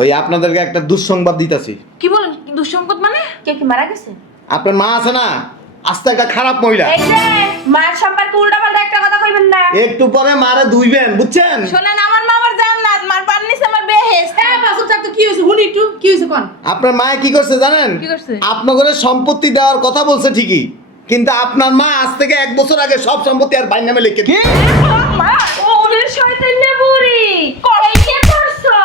ওই আপনাদেরকে একটা দুঃসংবাদ দিতেছি। কি বলেন? দুঃসংবাদ মানে? কে কি মারা গেছে? আপনার মা আছে না, আস্তে একটা খারাপ মহিলা। এই যে মার সম্পর্কে উল্টাপাল্টা একটা কথা কইবেন না। একটু পরে মারে ধুইবেন, বুঝছেন? শোনেন, আমার মা আমার জান্নাত, মার পান্নিস আমার বেহেশত। হ্যাঁ বাসুর থাকতে কি হয়েছে হুনি একটু কি হয়েছে কোন? আপনার মা কি করছে জানেন? কি করছে? আপনাদের সম্পত্তি দেওয়ার কথা বলছে ঠিকই, কিন্তু আপনার মা আজ থেকে 1 বছর আগে সব সম্পত্তি আর বাইর নামে লিখে দিয়েছে। মা ওরে শয়তানে বুড়ি, কই কে করছো?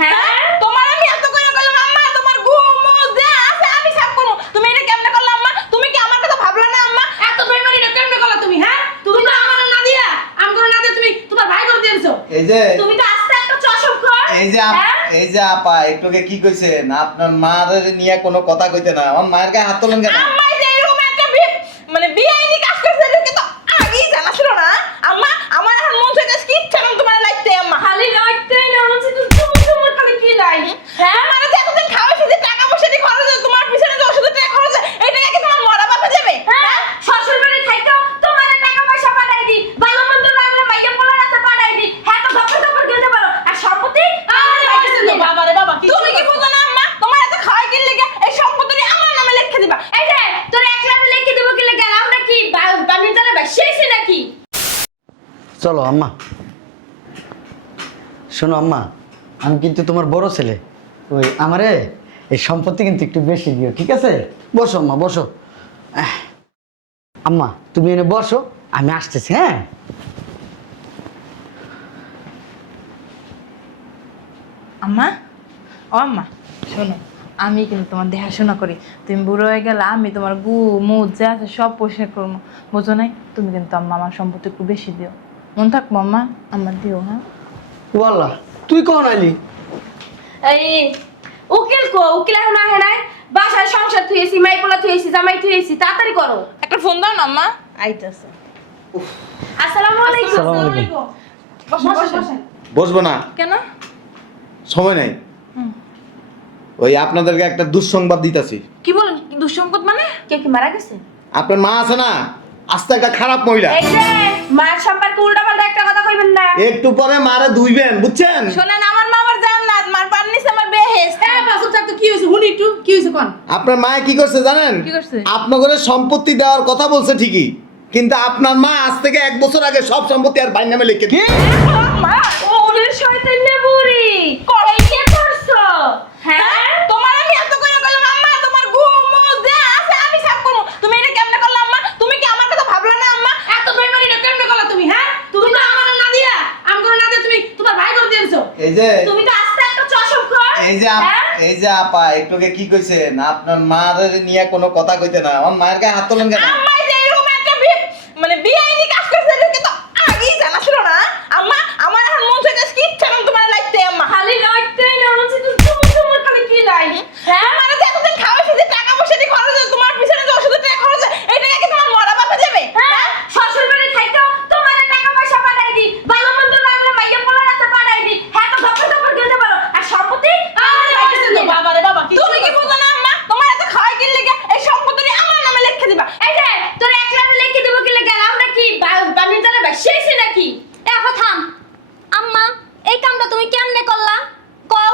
হ্যাঁ তোমার আমি এত কইরা কইলাম আম্মা তোমার ঘুমো যা আছে আমি সব করব। তুমি এটা কেমনে করলা আম্মা? তুমি কি আমার কথা ভাবলা না আম্মা? এত বেমানি না কেমনে করলা তুমি? হ্যাঁ তুমি তো আমার না দিয়া আম করে না দিয়ে তুমি তোমার ভাই করে দিয়েছো। এই যে তুমি তো আস্তে একটা চশম কর। এই যে আপা একটুকে কি কইছে না, আপনার মার নিয়ে কোনো কথা কইতে না। আমার মায়ের গায়ে হাত তোলেন কেন? আম্মা যে এরকম একটা মানে বিআইনি কাজ করছে এটা তো আগেই জানা ছিল না আম্মা। আমার এখন মন চাইছে কি ইচ্ছা না তোমার লাইতে আম্মা। খালি লাইতে না মন চাইছে তোমার খালি কি লাই? হ্যাঁ মানে এতদিন খাওয়াইছি যে টাকা পয়সা দিয়ে খরচ হয়, তোমার পিছনে যে ওষুধের টাকা খরচ হয়, এই টাকা কি তোমার মরা বাপে যাবে? হ্যাঁ শ্বশুর বাড়ি থাইতো তোমার টাকা পয়সা পাঠাই দি, ভালো মন্দ রান্না মাইয়া পোলা রাতে পাঠাই দি, হ্যাঁ তো ধপ্পা ধপ্পা গেতে পারো। আর সম্পত্তি বাবা রে বাবা কি তুমি কি বুঝো না আম্মা? তোমার এত খাওয়াই কি লেগে এই সম্পত্তি আমার নামে লিখে দিবা? এই যে তোর এক নামে লিখে দেব কি লেগে? আমরা কি বানির জালে বসেছি নাকি? চলো আম্মা, শোনো আম্মা, আমি কিন্তু তোমার বড় ছেলে। ওই আমারে এই সম্পত্তি কিন্তু একটু বেশি দিও, ঠিক আছে? বসো আম্মা বসো। আম্মা তুমি এনে বসো, আমি আসতেছি। হ্যাঁ আম্মা, ও আম্মা শোনো, আমি কিন্তু তোমার দেখাশোনা করি। তুমি বুড়ো হয়ে গেলে আমি তোমার গু মুখ যা আছে সব পরিষ্কার করবো, বুঝো নাই? তুমি কিন্তু আম্মা আমার সম্পত্তি একটু বেশি দিও, মন থাকবো আম্মা, আমার দিও। হ্যাঁ ও আল্লাহ, তুই কখন আইলি? এই উকিল কো? উকিল এখন আহে নাই? বাসায় সংসার থুইছি, মাই পোলা থুইছি, জামাই থুইছি, তাড়াতাড়ি করো। একটা ফোন দাও না আম্মা, আইতাছে। আসসালামু আলাইকুম। আসসালামু আলাইকুম। বসো বসো। বসবো না, কেন? সময় নাই। হুম। ওই আপনাদেরকে একটা দুঃসংবাদ দিতেছি। কি বলেন? দুঃসংবাদ মানে? কে কি মারা গেছে? আপনার মা আছে না, আস্তে একটা খারাপ মহিলা। এই যে মার সম্পর্কে উল্টাপাল্টা একটা কথা কইবেন না। একটু পরে মারে ধুইবেন, বুঝছেন? শোনেন, আমার মা আমার জান্নাত, মার পান্নিস আমার বেহেশত। হ্যাঁ বাসুর থাকতে কি হয়েছে হুনি একটু কি হয়েছে কোন? আপনার মা কি করছে জানেন? কি করছে? আপনাদের সম্পত্তি দেওয়ার কথা বলছে ঠিকই, কিন্তু আপনার মা আজ থেকে 1 বছর আগে সব সম্পত্তি আর বাইর নামে লিখে দিয়েছে। মা ওরে শয়তানে বুড়ি, কই কে করছো? হ্যাঁ তোমার আমি এত কইরা কইলাম আম্মা তোমার ঘুমো যা আছে আমি সব করব। তুমি এটা কেমনে করলা আম্মা? তুমি কি আমার কথা ভাবলা না আম্মা? এত বেমানি না কেমনে করলা তুমি? হ্যাঁ তুমি তো আমার না দিয়া আম করে না দিয়ে তুমি তোমার ভাই করে দিয়েছো। এই যে তুমি তো আস্তে একটা চশম কর। হ্যাঁ? এই যে আপা একটুকে কি কইছে না, আপনার মার নিয়ে কোনো কথা কইতে না। আমার মায়ের গায়ে হাত তোলেন কেন? আম্মা যে এরকম একটা মানে বিআইনি কাজ করছে এটা তো আগেই জানা ছিল না আম্মা। আমার এখন মন চাইছে কি ইচ্ছা না তোমার লাইতে আম্মা। খালি লাইতে না মন চাইছে তোমার খালি কি লাই? হ্যাঁ আমার যে এতদিন খাওয়াইছি যে টাকা পয়সা দিয়ে খরচ হয়, তোমার পিছনে যে ওষুধের টাকা খরচ হয়, এই টাকা কি তোমার মরা বাপে যাবে? হ্যাঁ শ্বশুর বাড়ি থাইতো তোমার টাকা পয়সা পাঠাই দি, ভালো মন্দ রান্না মাইয়া পোলা রাতে পাঠাই দি, হ্যাঁ তো ধপ্পা ধপ্পা গেতে পারো। আর সম্পত্তি বাবা রে বাবা কি তুমি কি বুঝো না আম্মা? তোমার এত খাওয়াই কি লেগে এই সম্পত্তি আমার নামে লিখে দিবা? এই যে তোর এক নামে লিখে দেব কি লেগে? আমরা কি বানির জালে বসেছি নাকি? এখন থাম আম্মা, এই কামটা তুমি কেমনে করলা কও?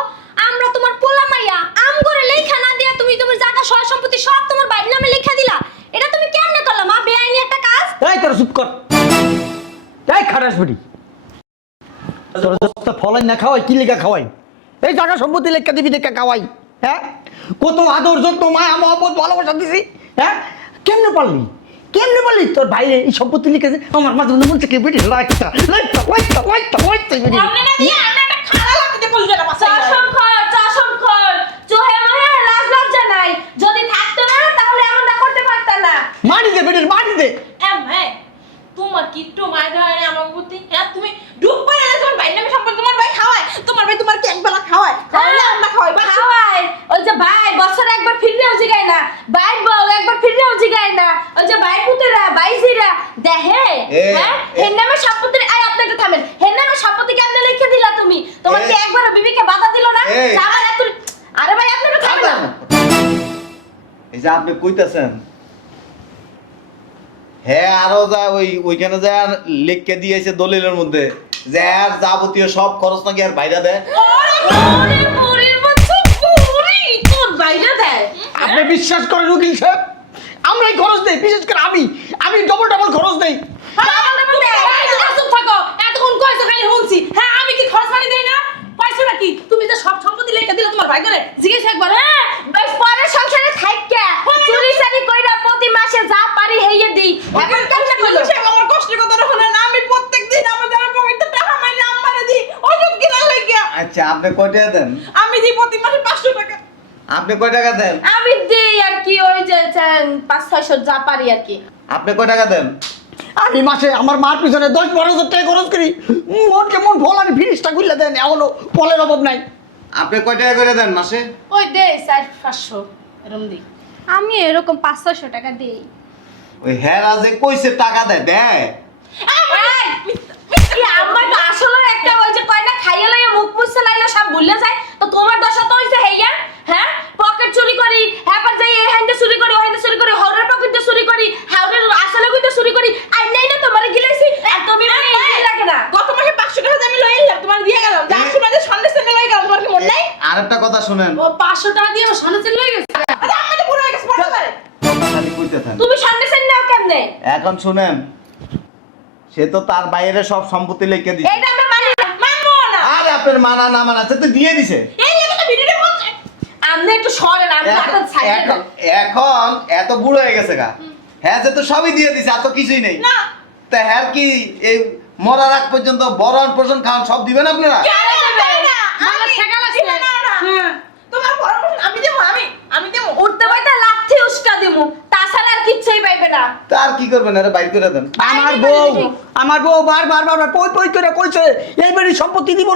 আমরা তোমার পোলা মাইয়া আম করে লেখা না দিয়া তুমি তোমার জায়গা সয় সম্পত্তি সব তোমার বাইর নামে লেখা দিলা, এটা তুমি কেমনে করলা মা? বেআইনি একটা কাজ। এই তোর চুপ কর, এই খারাস বুড়ি, তোর যত ফলাই না খাওয়াই কি লেখা খাওয়াই? এই জায়গা সম্পত্তি লেখা দিবি দেখা খাওয়াই? হ্যাঁ, কত আদর যত্ন মায়া মহব্বত ভালোবাসা দিছি। হ্যাঁ, কেমনে পারলি? কেমনে পারলি তোর বাইরে এই সম্পত্তি লিখেছে? আমার মাঝে মধ্যে মন থেকে বেরিয়ে লাইটা লাইটা লাইটা লাইটা লাইটা বেরিয়ে আপনি না দিয়ে আমরা একটা খারাপ লাগতে কইল যেটা বাসায় চশম খর চোহে মহে লাজ লজ্জা নাই। যদি থাকতো না তাহলে এমনটা করতে পারতা না। মারি দে বেরিয়ে মারি দে। হ্যাঁ তোমার কি একটু মায় ধরে আমার প্রতি? হ্যাঁ তুমি ডুব পড়ে গেছো তোমার ভাই নামে সম্পর্কে। তোমার ভাই খাওয়ায়, তোমার ভাই তোমার কি একবেলা খাওয়ায়? খাওয়ালে আমরা খাওয়াই খাওয়াই। ওই যে ভাই বছরে একবার ফিরলেও জিগায় না, ভাই বউ একবার ফিরলেও জিগায় না। ওই যে ভাই পুতেরা বাইজিরা দেখে হ্যাঁ হের নামে সম্পত্তি। আই আপনি একটু থামেন, হের নামে সম্পত্তি কেমনে লিখে দিলা তুমি? তোমার কি একবারও বিবিকে বাধা দিল না? যে আমার এত আরে ভাই আপনি একটু থামেন না। এই যে আপনি কইতাছেন, হ্যাঁ আরো যা ওইখানে যা লিখকে দিয়েছে দলিলের মধ্যে যে আর যাবতীয় সব খরচ নাকি আর বাইরে দেয়। ওরে ওরে বিশ্বাস করেন উকিল সাহেব, আমরাই খরচ দেই, বিশেষ করে আমি ডবল ডবল খরচ দেই। চুপ থাকো, এতক্ষণ কইছো খালি শুনছি। হ্যাঁ আমি কি খরচ পানি দেই না? কইছো নাকি তুমি যে সব সম্পত্তি লেখা দিলে তোমার ভাই করে? জিজ্ঞেস একবার। হ্যাঁ, ওই পরের সংসারে থাইক্কা চুরি চারি কইরা প্রতি মাসে যা পারি হেইয়ে দেই। এখন কেমনে কইলো? আমার কষ্টের কথা শুনে না, আমি প্রত্যেকদিন আমার জামার পকেটে টাকা মাইনে আম্মারে দিই ওষুধ কিনার লাগিয়া। আচ্ছা আপনি কয় টাকা দেন? আমি দিই প্রতি মাসে 500 টাকা। আপনি কয় টাকা দেন? আমি দেই আর কি ওই যে 5-600 যা পারি আর কি। আপনি কয় টাকা দেন? আমি মাসে আমার মার পিছনে 10-12 হাজার টাকা খরচ করি। মন কেমন ফল আমি ফিনিশটা করলে দেন, এখনো ফলের অভাব নাই। আপনি কয় টাকা করে দেন মাসে? ওই দে 400-500 এরকম দি। আমি এরকম 500-600 টাকা দেই। ওই হেরা যে কইছে টাকা দেয় দেয়। কি আমার তো আসলে একটা ওই যে কয়টা খাইয়া লইয়া মুখ মুছতে লাইলো সব ভুলে যায়। তো তোমার দশা তো হইছে হেইয়া, হ্যাঁ? পকেট চুরি করি, হ্যাপার যাই এই হাইতে চুরি করি, ওই হাইতে চুরি করি, হরের পকেটে চুরি করি, হাওরের আসলে কইতে চুরি করি। আই নাই না তোমারে গিলাইছি। আর তুমি মানে এই লাগে না। গত মাসে 500 টাকা আমি লই এলাম, তোমার দিয়ে গেলাম। যার সময় যে সন্দেশ থেকে লই গেলাম, তোমার কি মনে নাই? আরেকটা কথা শুনেন। ও 500 টাকা দিয়ে আমার সামনে চলে গেছে। আচ্ছা আম্মা তো বুড়ো হয়ে গেছে, পড়তে পারে। খালি কইতে থাকেন। তুমি সন্দেশ নাও কেমনে? এখন শুনেন, সে তো তার বাইরে সব সম্পত্তি লিখে দিছে। এইটা আমরা মানি না। মানবো না। আর আপনার মানা না মানা সে তো দিয়ে দিছে। এই লেগে তো ভিডিওটা বলছে। আপনি একটু সরেন, আমি হাতটা ছাইড়ে দেন। এখন এত বুড়ো হয়ে গেছে গা, হ্যাঁ যে তো সবই দিয়ে দিছে, আর তো কিছুই নেই। না। তা হ্যাঁ কি এই মরার আগ পর্যন্ত বরণ পোষণ খাওয়ান সব দিবেন আপনারা? কেন দেবে না? আমার আমি ঠেকা লাগছে। দিবে না ওরা। হ্যাঁ। তোমার পরামর্শ আমি দেবো, আমি দেবো। উঠতে পাইতে লাথি উস্কা দিমু, তাছাড়া আর কিচ্ছুই পাইবে না। তা আর কি করবেন, আরে বাইর করে দেন। আমার বউ বারবার পই করে কইছে এই বাড়ির সম্পত্তি দিব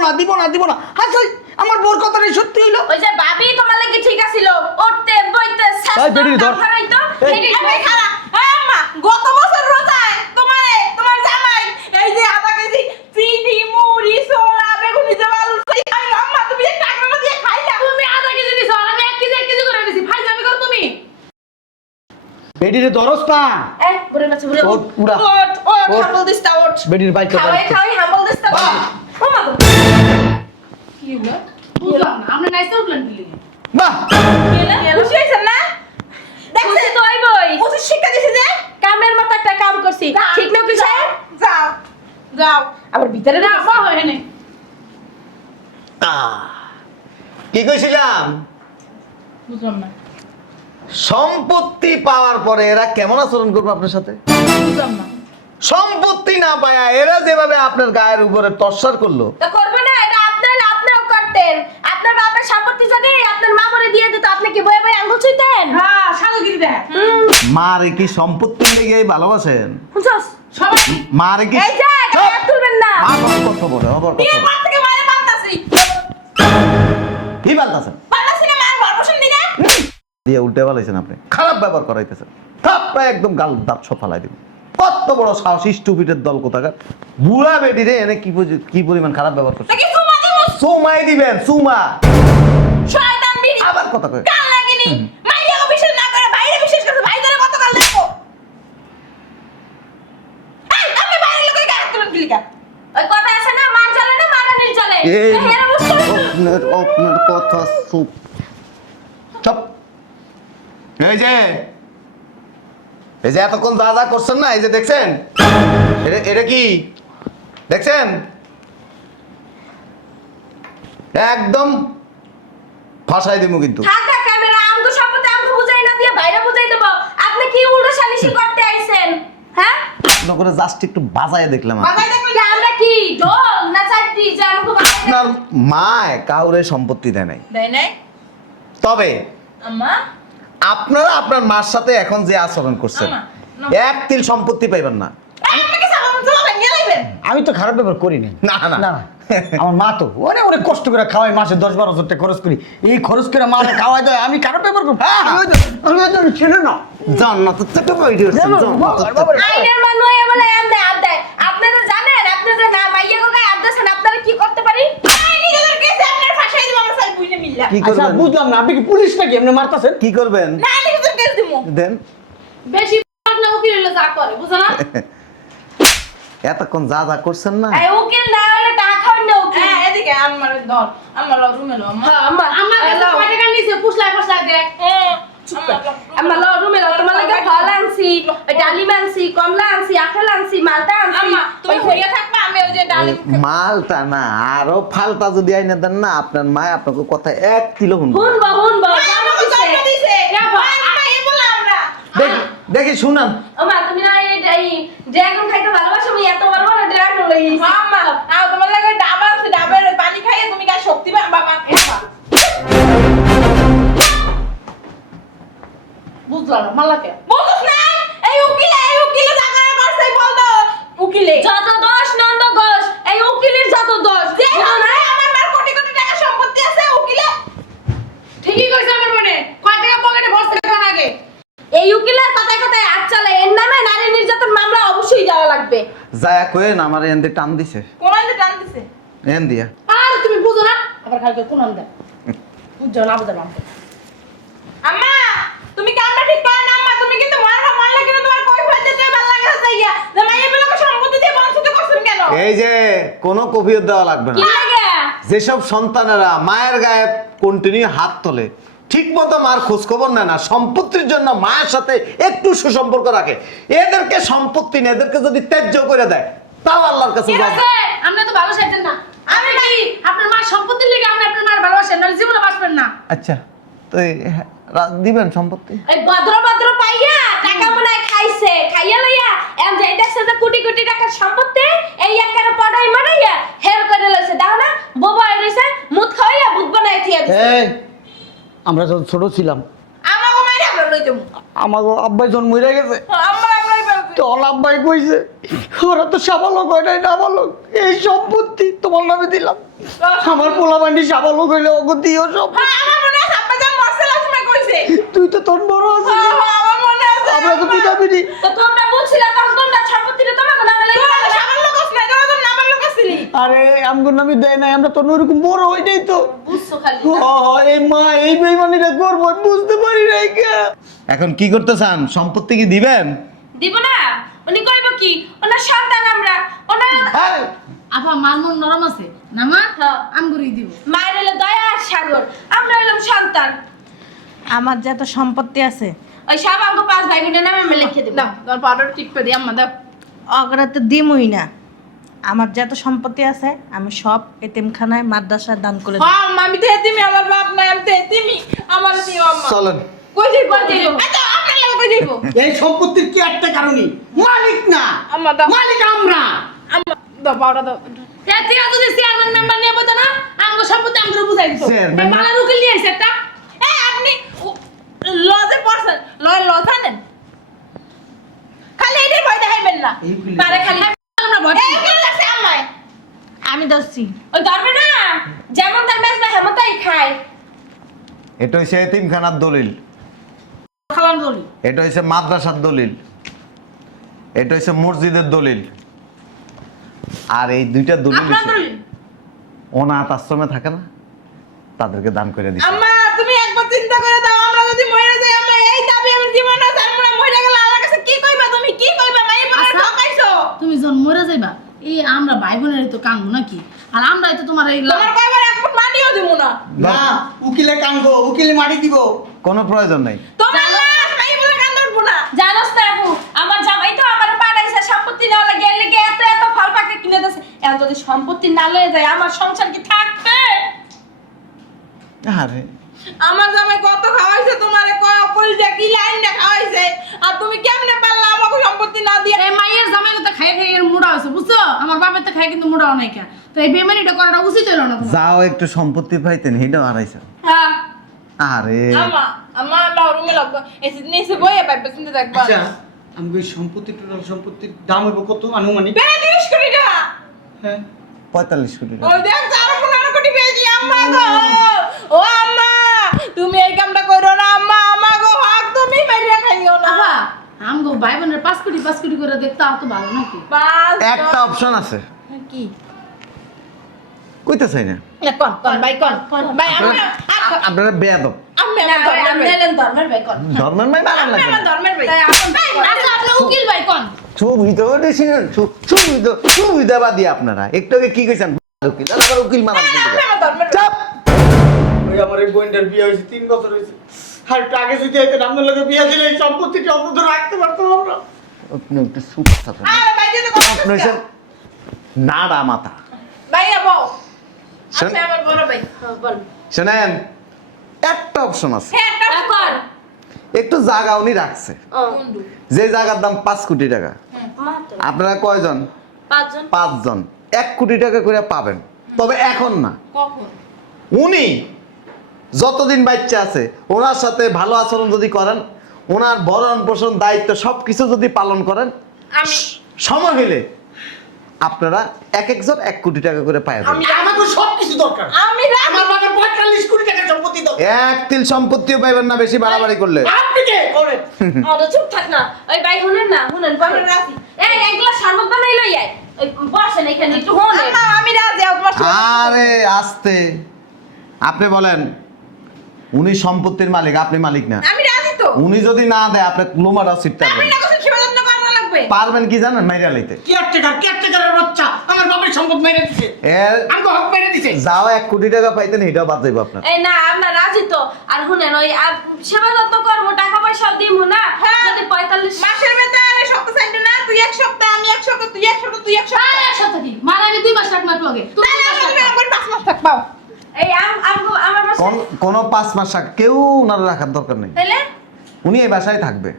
না। আচ্ছা আমার বউর কথাটাই সত্যি হইলো। ওই যে ভাবি তোমার লাগি ঠিক আছিল, উঠতে বইতে এই বেরিয়ে ধর। হারাইতো এই। আমি খালা, আম্মা গত বছর রোজায় তোমার জামাই এই যে আধা কেজি চিনি মুড়ি সোলা বেগুনি জবাল আমি আম্মা তুমি যে টাকাটা দিয়ে খাইলা। তুমি আধা কেজি দিছো আর আমি 1 কেজি করে দিছি। ফাইজলামি করো তুমি। বেডিরে দরস না। এই বুড়ি বাচ্চা বুড়ি ওঠ পুরা। ওট হাম্বল দিস তা ওট। বেডির বাইক খাওয়াই হাম্বল দিস তা ও মা গো। কি হলো? বুঝলাম না। আমরা নাইসে উঠলেন কি লিগে? বাহ খুশি হইছেন না? দেখছি দেখছেন তো আইবই। উচিত শিক্ষা দিছি যে কামের মতো একটা কাম করছি, ঠিক না কি স্যার? যাও আবার ভিতরে না বা হয় না। কি কইছিলাম? বুঝলাম না। সম্পত্তি পাওয়ার পরে এরা কেমন আচরণ করবে আপনার সাথে? বুঝলাম না। সম্পত্তি না পায়া এরা যেভাবে আপনার গায়ের উপরে টর্চার করলো, তা করবে না, এটা আপনিও করতেন। আপনার বাবার সম্পত্তি যদি আপনার মা মরে দিয়ে দিত, আপনি কি বয়ে বয়ে আঙ্গুল ছুঁইতেন? হ্যাঁ সালগিরি দেখ। মারে কি সম্পত্তি লেগে ভালোবাসেন? বুঝছস? সবাই মারে কি এই যে গায়ে তুলবেন না। আবার কথা বলে, আবার কথা বিয়ের বলে। পর থেকে মায়ের পাল্টাছি কি বালতাছেন? পাল্টাছি না মায়ের ভার্সন দিনে দিয়ে উল্টে বালাইছেন আপনি, খারাপ ব্যবহার করাইতেছেন। থাপড়া একদম গাল দাঁত সব ফালাই দিবেন। কত বড় সাহস, স্টুপিডের দল কোথাকার। বুড়া বেটি রে এনে কি পরিমাণ খারাপ ব্যবহার করছে। নাকি সুমা দিমু সুমাই দিবেন, সুমা। শয়তান বিড়ি আবার কথা কয়। কাল লাগিনি মাইয়া বিশ্বাস না করে বাইরে বিশ্বাস করছে ভাই ধরে কত কাল দেখো এই আমি বাইরে লোকের গায়ে হাত তুলেন কিলিকা ওই কথা আছে না, মার চলে না মারানির চলে। এই হেরা বুঝছো? আপনার কথা চুপ চুপ। এই যে এতক্ষণ যা যা করছেন না, এই যে দেখছেন, এটা কি দেখছেন? একদম ফাঁসাই দিব কিন্তু। থাকা ক্যামেরা আমগো সম্পত্তি আমগো বুঝাই না দিয়ে বাইরে বুঝাই দেব। আপনি কি উল্টো সালিশি করতে আইছেন? হ্যাঁ? আপনার করে জাস্ট একটু বাজায় দেখলাম আর কি। বাজাই দেখুন কি আমরা কি ঢোল না চাইতি যে আমগো আপনার মায় কাউরে সম্পত্তি দেয় নাই, দেয় নাই তবে আম্মা আপনারা আপনার মার সাথে এখন যে আচরণ করছেন, এক তিল সম্পত্তি পাইবেন না। আমাকে সালাম জমা ভেঙে লাইবেন আমি তো খারাপ ব্যবহার করি নাই। না না না আমার মা তো অনেক কষ্ট করে খাওয়াই, মাসে 10-12 হাজার টাকা খরচ করি। এই খরচ করে মা খাওয়াই দেয়, আমি খারাপ ব্যবহার করি? আমি ছেলে না। জান্নাতের থেকে বাইরে হচ্ছেন, জান্নাতের থেকে। আইনের মানুষ হয়ে বলে এমনি আড্ডায়। আপনারা জানেন আপনি যে না মাইয়া গো গায়ে আড্ডাছেন, আপনারা কি করতে পারি? আমি নিজেদের কেসে আপনার ফাঁসাই দিব আমার সাথে বুঝে মিললা কি আচ্ছা করবেন? বুঝলাম না, আপনি কি পুলিশ নাকি এমনি মারতাছেন? কি করবেন? না নিজেদের কেস দিব দেন। বেশি না উকিল হলে যা করে বুঝো না। এতক্ষণ যা যা করছেন না, এই উকিল না হলে টাকা খাওয়ান না উকিল। হ্যাঁ এদিকে আমার ধর আমার রুমে লো আম্মা হ্যাঁ, আম্মা আমার কাছে কয় টাকা নিছে ফুসলাই ফুসলাই দেখ। চুপ কর আনছি, ওই ডালিম আনছি, কমলা আনছি, আপেল আনছি, মালটা আনছি। আম্মা তুমি হইয়া থাকবা, আমি ওই যে ডালিম মালটা না আরো ফালতা যদি আইনা দেন না আপনার মা আপনাকে কথা 1 কিলো শুনবে। হুনবো হুনবো আম্মা জন্ম দিছে আম্মা এই বলা আমরা দেখি শুনান। ওমা তুমি না এই ড্রাগন খাইতে ভালোবাসো, আমি এত বড় বড় ড্রাগন লই আইছি। আম্মা নাও তোমার লাগে ডাব আছে, ডাবের পানি খাইয়ে তুমি গায়ে শক্তি পাবা বাবা। বুঝলাম না মাল্লাকে বুঝছ না এই উকিলে জায়গা করছে বল দাও উকিলে যত দোষ নন্দ ঘোষ, এই উকিলের যত দোষ। যে আমার মার কোটি কোটি টাকা সম্পত্তি আছে উকিলে ঠিকই কইছে আমার মনে কয় টাকা পকেটে ভরছে কোন আগে এই উকিলের কথায় কথায় হাত চালায়, এর নামে নারী নির্যাতন মামলা অবশ্যই দেওয়া লাগবে। যায় কইন আমার এন্ডে টান দিছে কোন আইনে টান দিছে এন দিয়া। আর তুমি বুঝো না আবার খাইকে কোন আনদে বুঝছো না বুঝলাম আম্মা তুমি কামটা ঠিক করো না আম্মা, তুমি কিন্তু মারলা কিন্তু তোমার কই ফাইতে তুই ভালো লাগে যাইয়া যে মাইয়া বেলাকে সম্পত্তি দিয়ে বঞ্চিত করছেন কেন? এই যে কোনো কফিয়ত দেওয়া লাগবে কি না। লাগে? যেসব সন্তানেরা মায়ের গায়ে কন্টিনিউ হাত তোলে, ঠিক মতো মার খোঁজ খবর নেয় না, সম্পত্তির জন্য মায়ের সাথে একটু সুসম্পর্ক রাখে, এদেরকে সম্পত্তি নেই, এদেরকে যদি ত্যায্য করে দেয় তাও আল্লাহর কাছে ঠিক যাবে। আছে আপনি তো ভালো চাইতেন না, আমি কি আপনার মার সম্পত্তির লেগে আপনি আপনার মার ভালোবাসেন না, জীবনে বাঁচবেন না। আচ্ছা তো দিবেন সম্পত্তি? এই ভদ্র ভদ্র পাইয়া টাকা মনে হয় খাইছে, খাইয়া লইয়া এম যাই দেখছে যে কোটি কোটি টাকার সম্পত্তি এই একারে পড়াই মারাইয়া হের করে লইছে। দাও না বোবা হইছে, মুত খাইয়া ভূত বানাই থিয়া দিছে। এই আমরা যখন ছোট ছিলাম আমাকে মাইরা আমরা লই যাবো আমার আব্বাই জন্ম হয়ে গেছে, আমরাই বলছি তো আব্বাই কইছে ওরা তো সাবালক হয় নাই নাবালক, এই সম্পত্তি তোমার নামে দিলাম। আমার পোলাবান্ডি সাবালক হইলে ওকে দিও সব। হ্যাঁ আমার মনে আছে আব্বা যখন মরছে লাসময় কইছে তুই তো তোর বড় আছিস, আমার মনে আছে আমরা তো পিটাপিটি। তো তোমরা বলছিলা তখন তোমরা সম্পত্তিটা তোমাকে নামে তোরা লেখা তো সামান্য লোক না, তোরা তো নামার লোক ছিলি। আরে আমগুর নামে দেয় নাই, আমরা তো ওরকম বড় হইটাই তো। বুঝছো খালি এই মা এই বেইমানিটা করবো আমি বুঝতে পারি নাই কে। এখন কি করতে চান? সম্পত্তি কি দিবেন? দিব না। উনি কইব কি ওনার সন্তান আমরা, ওনার আপা মার মন নরম আছে না মা, হ্যাঁ। আমগুরি দিব। মায়ের হলো দয়া আর সাগর, আমরা হলাম সন্তান। আমার যত সম্পত্তি আছে ওই সব আমাকে 5 ভাই বোনের নামে আমি লিখে দেব। দাও তোমার পাউডার টিপে দিই আম্মা দাও। অগরা তো দিমই না। আমার যত সম্পত্তি আছে আমি সব এতিমখানায় মাদ্রাসায় দান করে দেব। হ্যাঁ আম্মা আমি তো এতিমি, আমার বাপ নাই, আমি তো এতিমি, আমার দিও আম্মা। চলেন। কই যাইবো আচ্ছা আপনার লাগে কই যাইবো এই সম্পত্তির কি একটা কারণই মালিক না, আম্মা দাও মালিক আমরা। আম্মা দাও পাউডার দাও এতিরা যদি চেয়ারম্যান মেম্বার নিয়ে বলতো না আমগো সম্পত্তি আমগো বুঝাই দিত। চেয়ারম্যান? এই মালার উকিল নিয়ে আইছে একটা। এই আপনি লজে পড়ছেন লজ আনেন খালি এটাই ভয় দেখাইবেন না পারে খালি আমরা ভয় এই কেন লাগছে আম্মায় আমি দছি ওই ধরবে না, যেমন তার মেজবা হেমন তাই খায়। এটা হচ্ছে এতিমখানার দলিল, খালাম দলি। এটা হচ্ছে মাদ্রাসার দলিল, এটা হচ্ছে মসজিদের দলিল, আর এই দুইটা দলিল আপনার দলিল হ্যাঁ। অনাথ আশ্রমে থাকে না তাদেরকে দান করে দিচ্ছে। আম্মা তুমি একবার চিন্তা করে দাও, আমরা যদি মরে যাই আম্মা এই দাবি আমি জীবনে সারমুনা মরে গেলে আল্লাহর কাছে কি কইবা? তুমি কি কইবা? মাই বলে আচ্ছা। ঠকাইছো। তুমি যখন মরে যাইবা এই আমরা ভাই বোনের তো কানবো নাকি? আর আমরাই তো তোমার এই তোমার কয়বার এক ফুট মাটিও দিমু না। না উকিলে কানবো, উকিলে মারি দিব। কোনো প্রয়োজন নেই। তোমার লাশ মাই বলে কান্দে উঠবো না। জানোস না আপু, আমার জামাই তো আমার পাড়াইছে সম্পত্তি না লাগে লেগে এত এত ফল পাকে কিনে দিয়েছে। এখন যদি সম্পত্তি না লয়ে যায় আমার সংসার কি থাকবে? আরে আমার জামাই কত খাওয়াইছে তোমারে, কলজা কি লাইন না খাওয়াইছে, আর তুমি কেমনে পারলা আমাকে সম্পত্তি না দিয়ে? এই মাইয়ের জামাই তো খাই খাই এর মুড়া হয়েছে বুঝছো? আমার বাবার তো খাই কিন্তু মুড়া নাই কে। তো এই বেমানিটা করাটা উচিত হলো না তোমার। যাও একটু সম্পত্তি পাইতেন, হেটাও হারাইছে। হ্যাঁ আরে আম্মা আম্মা আমরা রুমে লাগবো এসে নিচে বইয়ে পাইবে চিন্তা দেখবা। আচ্ছা আমি ওই সম্পত্তি টোটাল সম্পত্তির দাম হইব কত আনুমানিক? 30 কোটি টাকা। হ্যাঁ 45 কোটি টাকা। ওই দেখ 15 কোটি পেয়েছি আম্মা গো। ও আম্মা তুমি এই কামটা করো না আম্মা, আমা গো হক তুমি মাইরা খাইও না। আপা আমগো ভাই বোনের 5 কোটি করে দেখতে তো ভালো নাকি? বাস একটা অপশন আছে, কি কইতে চাই না। কোন ভাই কোন ভাই আমরা আপনারা বেয়াদব, আমি না, আমার আমি এলেন ধর্মের ভাই কোন। ধর্মের মাই বানান আমি লাগে। আমার ধর্মের ভাই। আচ্ছা আপনি উকিল ভাই কোন? সুবিধা সুবিধাবাদী আপনারা। একটু আগে কি কইছেন? উকিল, আর আবার উকিল মারান কিন্তু। আমি আমার ধর্মের ভাই। চাপ। ওই আমার এই বোনটার বিয়ে হয়েছে 3 বছর হয়েছে, আর একটু আগে যদি হয়তো আপনার লোকে বিয়ে দিলে এই সম্পত্তিটা অন্তত রাখতে পারতাম আমরা। আপনি একটু চুপ থাকুন। আরে ভাই যেতে কষ্ট আপনি হচ্ছেন নাড়া মাথা। ভাইয়া বউ শোন। আপনি আমার বড় ভাই বল শোনেন, একটা অপশন আছে, হ্যাঁ একটা এখন একটু জায়গা উনি রাখছে, যে জায়গার দাম 5 কোটি টাকা। আপনারা কয়জন? 5 জন 5 জন, 1 কোটি টাকা করে পাবেন। তবে এখন না, কখন উনি যতদিন বাচ্চা আছে ওনার সাথে ভালো আচরণ যদি করেন, ওনার ভরণ পোষণ দায়িত্ব সবকিছু যদি পালন করেন, আমি সময় হলে আপনারা এক একজন 1 কোটি টাকা করে পায় যাবেন। আমাকে সবকিছু দরকার। আমি রাজি। আমার বাবার 45 কোটি টাকা সম্পত্তি দরকার। এক তিল সম্পত্তিও পাইবেন না বেশি বাড়াবাড়ি করলে। আপনি কে করেন? ওরা চুপ থাক না ওই ভাই শুনেন না শুনেন আমি রাজি। এই এক গ্লাস শরবত বানাই লই আয় ওই বসেন এখানে একটু শুনেন আম্মা আমি রাজি তোমার সাথে। আরে আস্তে, আপনি বলেন, উনি সম্পত্তির মালিক, আপনি মালিক না। আমি রাজি তো। উনি যদি না দেয় আপনি লোমাটা ছিটতে আপনি না কথা সেবা যত্ন করা লাগবে। পারবেন কি জানেন? মাইরা লইতে কেয়ারটেকারের বাচ্চা আমার বাবার সম্পদ মেরে দিছে। এর আমাকে হক মেরে দিছে। যাও 1 কোটি টাকা পাইতেন, এটাও বাদ যাইব আপনার। এই না আমরা রাজি তো আর শুনেন ওই সেবা যত্ন করবো টাকা পয়সা দিমু না হ্যাঁ। যদি 45 মাসের বেতন আমি সপ্তাহ চাইতে না, তুই এক সপ্তাহ আমি এক সপ্তাহ, তুই এক সপ্তাহ তুই এক সপ্তাহ। একসাথে কি মারা আমি 2 মাস রাখবো একটু আগে তুই তাহলে আমি আমার 5 মাস থাকবাও। এই আমার বাসা কোন 5 মাস কেউ ওনার রাখার দরকার নেই, তাইলে উনি এই বাসায় থাকবে,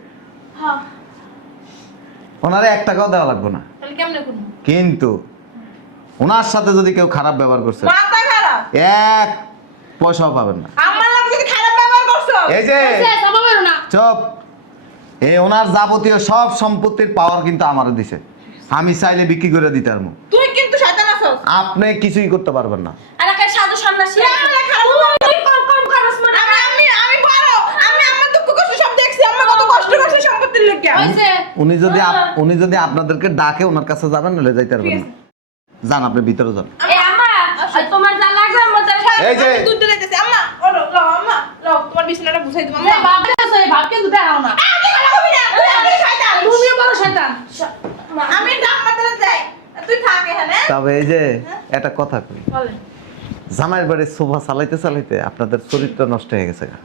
হ্যাঁ ওনারে 1 টাকাও দেওয়া লাগবে না। তাহলে কেমনে করব কিন্তু ওনার সাথে যদি কেউ খারাপ ব্যবহার করছে, মাথা খারাপ। 1 পয়সাও পাবেন না। আমার লাগে যদি খারাপ ব্যবহার করছো। এই যে সব বেরো না চুপ, এই ওনার যাবতীয় সব সম্পত্তির পাওয়ার কিন্তু আমারে দিছে, আমি চাইলে বিক্রি করে দিতে পারবো। তুই কিন্তু শয়তান আছস। আপনি কিছুই করতে পারবেন না। আর একটা সাধু সন্ন্যাসী তুই আমার লাগে খারাপ ব্যবহার তুই কম করস মনে আমি বড়, আমি আমার দুঃখ কষ্ট সব দেখছি, আমার কত কষ্ট করছে সম্পত্তির লেগে। হইছে উনি যদি আপনাদেরকে ডাকে ওনার কাছে যাবেন, নলে যাইতে পারবেন না। যান, আপনি ভিতরে যান। এই আম্মা ওই তোমার যা লাগবে আমার যা এই যে দুধ দিতে যাইতেছি। আম্মা ওলো লও আম্মা লও, তোমার বিছানাটা বুঝাই দিবো এই আম্মা। বাবা আছে ভাব কিন্তু দেখাও না আমি কথা কবি না, তুই আমার শয়তান। তুমিও বড় শয়তান আমি ডাক মারতে যাই, তুই থাক এখানে। তবে এই যে একটা কথা কই, বলেন। জামাইয়ের বাড়ির সোফা চালাইতে চালাইতে আপনাদের চরিত্র নষ্ট হয়ে গেছে গা।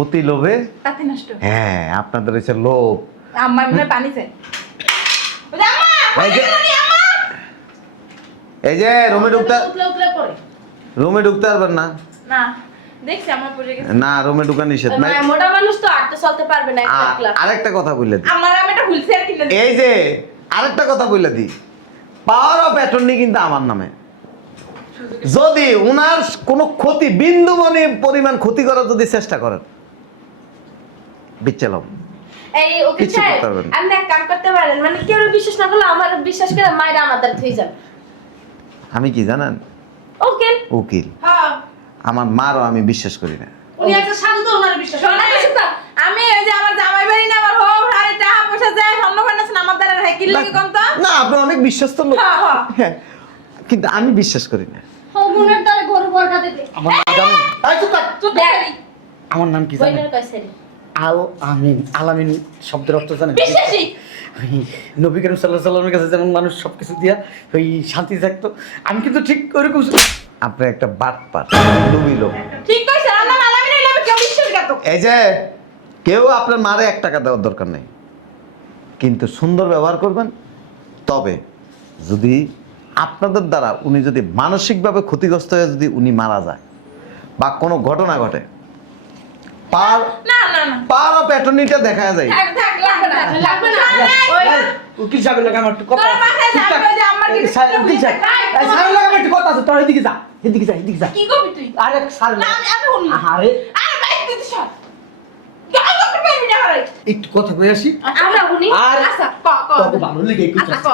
অতি লোভে, তাতে নষ্ট। হ্যাঁ আপনাদের হচ্ছে লোভ। আম্মা মনে পানি চাই। ওরে আম্মা, এই যে হয়ে গেল নি আম্মা? এই যে রুমে ঢুকতে উতলে পড়ে পারবেন না। না, দেখছি আমার পড়ে গেছে। না, রুমে ঢুকা নিষেধ নাই। মোটা মানুষ তো হাঁটতে চলতে পারবে না একলা আরেকটা কথা বললে দিই, আমার আমি একটা হুইলচেয়ার কিনে দিই। এই যে আরেকটা কথা বললে দিই, পাওয়ার অফ অ্যাটর্নি কিন্তু আমার নামে। যদি উনার কোনো ক্ষতি, বিন্দুমণি পরিমাণ ক্ষতি করার যদি চেষ্টা করেন, বিচ্ছেলাম। এই ওকে কিচ্ছু চাই করতে পারবেন না। আপনি এক কাম করতে পারেন মানে কেউ বিশ্বাস না করলে আমার বিশ্বাস করে মায়েরা আমাদের থই যান আমি কি জানেন? ওকে উকিল। হ্যাঁ। আমার মারও আমি বিশ্বাস করি না। উনি একটা সাধু তো ওনার বিশ্বাস করে না। শোনা, আমি এই যে আমার জামাই বাড়ি না আমার হোক আর টাকা পয়সা যায় স্বর্ণ ভান্ডার আমার দ্বারা হয় কি লাগে কোন তো? না, আপনি অনেক বিশ্বস্ত লোক। হ্যাঁ, হ্যাঁ। হ্যাঁ, কিন্তু আমি বিশ্বাস করি না। হগুনের দ্বারা গরু বর্গা দেবে আমার নাম জানেন? এই চুপ থাক। চুপ দেখ। থাকি। আমার নাম কি জানেন? বইনের কইছে রে আল আমিন। আলামিন শব্দের অর্থ জানেন? বিশ্বাসী। ওই নবী করিম সাল্লাল্লাহু আলাইহি ওয়াসাল্লামের কাছে যেমন মানুষ সবকিছু দিয়া ওই শান্তি থাকতো, আমি কিন্তু ঠিক ওরকম। আপনি একটা বাটপার, লুবি লোক। ঠিক কইছে, রান্না মালামি নিলে আমি কেউ বিশ্বাসঘাতক। এই যে কেউ আপনার মারে 1 টাকা দেওয়ার দরকার নেই, কিন্তু সুন্দর ব্যবহার করবেন। তবে যদি আপনাদের দ্বারা উনি যদি মানসিকভাবে ক্ষতিগ্রস্ত হয়ে যদি উনি মারা যায় বা কোনো ঘটনা ঘটে, না না না, পাওয়ার অফ অ্যাটর্নিটা দেখা যায়। থাক থাক লাগবে না লাগবে না। ওই এই, উকিল সাহেবের লাগে আমার একটু কথা তোর আছে। বাসায় চুপ থাক। যাবে যে আমার এই, কিছু সাহেব, উকিল সাহেব, এই, সাহেবের লাগে আমার একটু কথা আছে। তোর এদিকে যা, এদিকে যা, এদিকে যা। কি করবি তুই? আরে স্যার, না আমি শুনবো। আরে আরে ভাই তুই তো সব গাল করতে পারবি না আরে। একটু কথা কই আসি। আমরা উনি আর আচ্ছা ক তোকে ভালো লেগে একটু আচ্ছা ক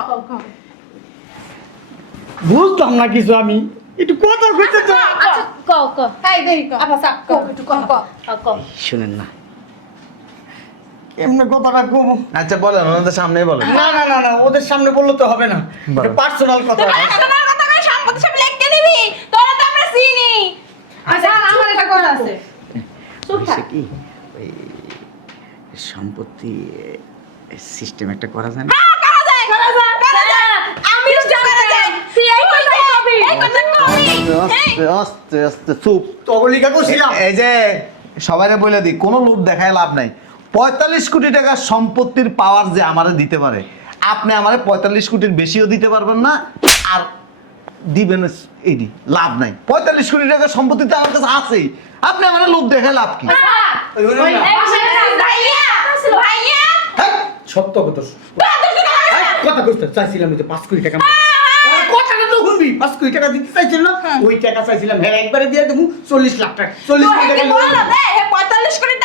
বুঝলাম না কিছু, আমি একটু কথা কইতে তো। আচ্ছা ক ক এই দেই ক আচ্ছা সাক ক একটু ক ক শুনেন না, এমনি কথাটা কম। আচ্ছা বলেন, ওনাদের সামনেই বলেন। না না না না, ওদের সামনে বললে তো হবে না, বলো। পার্সোনাল কথা। শোনার কথা কই সম্পত্তি সব লেখকে দিবি, তোরা তো আমরা চিনি। আচ্ছা আমার একটা কথা আছে। চুপ থাক কি ওই সম্পত্তি সিস্টেম একটা করা যায় না? হ্যাঁ করা যায় করা যায়। আমি তো করা যায়। তুই এই কথাই কবি এই কথা কবি। আস্তে আস্তে আস্তে চুপ। তগলিকা করছিলাম। এই যে সবাইরে বলে দিই, কোনো লোভ দেখায় লাভ নাই। 45 কোটি টাকার সম্পত্তির পাওয়ার যে আমারে দিতে পারে, আপনি আমারে 45 কোটির বেশিও দিতে পারবেন না, আর দিবেন এডি লাভ নাই। 45 কোটি টাকার সম্পত্তি তো আমার কাছে আছেই, আপনি আমারে লোভ দেখায় লাভ কি? ভাইয়া ভাইয়া হ্যাঁ, সত্য কথা কথা কইতে চাইছিলাম যে 5 কোটি টাকা কথাটা তো শুনবি 5 কোটি টাকা দিতে চাইছিল না ওই টাকা চাইছিলাম হ্যাঁ একবারে দিয়ে দেবো 40 লাখ টাকা 40 কোটি টাকা 45 কোটি